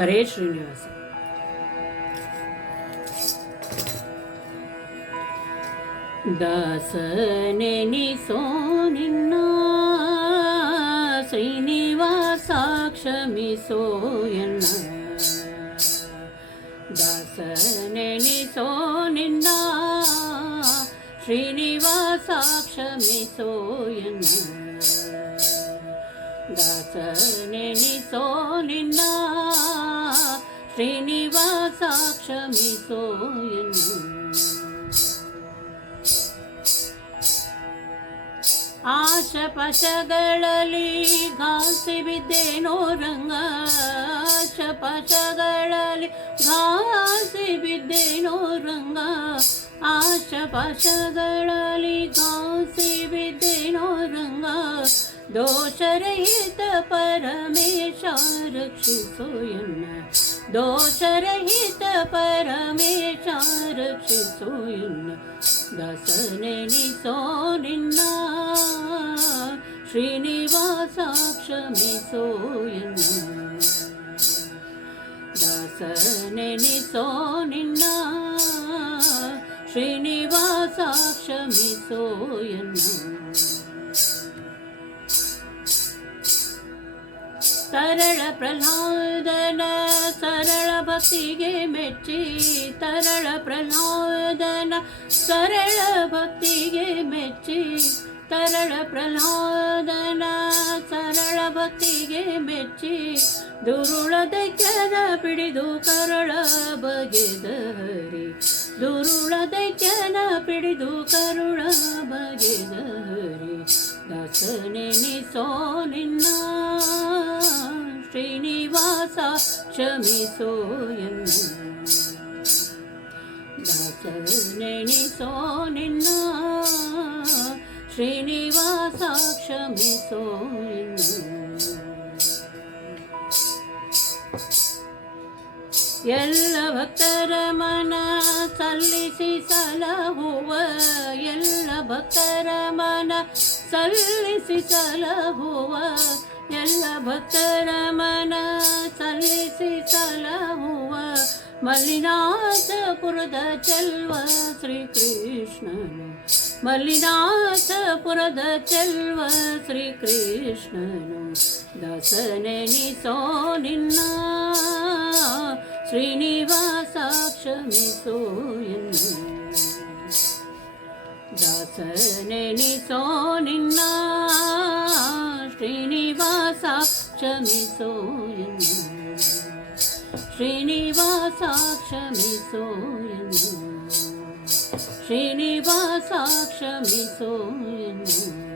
ಹರೇ ಶ್ರೀನಿವಾಸ. ದಾಸನೆನಿಸೋ ನಿನ್ನ ಶ್ರೀನಿವಾಸ ಕ್ಷಮಿಸೋ ಎನ್ನ. ದಾಸನೆನಿಸೋ ನಿನ್ನ ಶ್ರೀನಿವಾಸ ಕ್ಷಮಿಸೋ ಎನ್ನ. ದಾಸನೆನಿಸೋ ನಿನ್ನ ಶ್ರೀನಿವಾಸ ಕ್ಷಮಿಸೋ ಎನ್ನ. ಆಶಪಶಗಳಲ್ಲಿ ಘಾಸಿ ಬಿದ್ದೇನೋ ರಂಗ. ಆಶಪಶಗಳಲ್ಲಿ ಘಾಸಿ ಬಿದ್ದೇನೋ ರಂಗ. ಆಶಪಶಗಳಲ್ಲಿ ಘಾಸಿ ಬಿದ್ದೇನೋ ರಂಗ. ದೋಷರಹಿತ ಪರಮೇಶ ರಕ್ಷಿಸೋ ಎನ್ನ. ದೋಷರಹಿತ ಪರಮೇಶ ರಕ್ಷಿಸೋ ಎನ್ನ. ದಾಸನೆನಿಸೋ ನಿನ್ನ ಶ್ರೀನಿವಾಸ ಕ್ಷಮಿಸೋ ಎನ್ನ. ದಾಸನೆನಿಸೋ ನಿನ್ನ ಶ್ರೀನಿವಾಸ ಕ್ಷಮಿಸೋ ಎನ್ನ. ತರಳ ಪ್ರಹ್ಲಾದನ ಸರಳ ಭಕ್ತಿಗೆ ಮೆಚ್ಚಿ. ತರಳ ಪ್ರಹ್ಲಾದನ ಸರಳ ಭಕ್ತಿಗೆ ಮೆಚ್ಚಿ. ತರಳ ಪ್ರಹ್ಲಾದನ ಸರಳ ಭಕ್ತಿಗೆ ಮೆಚ್ಚಿ. ದುರುಳ ದೈತ್ಯನ ಪಿಡಿದು ಕರಳ ಬಗೆದ ಹರಿ. ದುರುಳ ದೈತ್ಯನ ಪಿಡಿದು ಕರುಳ ಬಗೆದ ಹರಿ. ದಾಸನೆನಿಸೋ ನಿನ್ನ ಶ್ರೀನಿವಾಸ ಕ್ಷಮಿಸೋ ಎನ್ನ. ದಾಸನೆನಿಸೋ ನಿನ್ನ ಶ್ರೀನಿವಾಸ ಕ್ಷಮಿಸೋ ಎನ್ನ. ಎಲ್ಲ ಭಕ್ತರ ಮನ ಸಲ್ಲಿಸಿ ಸಲಹುವ. ಎಲ್ಲ ಭಕ್ತರ ಮನ ಸಲ್ಲಿಸಿ ಸಲಹುವ. ಎಲ್ಲ ಭಕ್ತರ ಮನ ಸಲ್ಲಿಸಿ ಸಲಹುವ. ಮಲ್ಲಿನಾಥಪುರದ ಚೆಲ್ವ ಶ್ರೀಕೃಷ್ಣನು. ಮಲ್ಲಿನಾಥಪುರದ ಚೆಲ್ವ ಶ್ರೀಕೃಷ್ಣನು. ದಾಸನೆನಿಸೋ ನಿನ್ನ ಶ್ರೀನಿವಾಸ ಕ್ಷಮಿಸೋ ಎನ್ನ. ದಾಸನೆನಿಸೋ ನಿನ್ನ ಶ್ರೀನಿವಾಸ ಕ್ಷಮಿಸೋ ಎನ್ನ. ಶ್ರೀನಿವಾಸ ಕ್ಷಮಿಸೋ ಎನ್ನ. ಶ್ರೀನಿವಾಸ ಕ್ಷಮಿಸೋ ಎನ್ನ.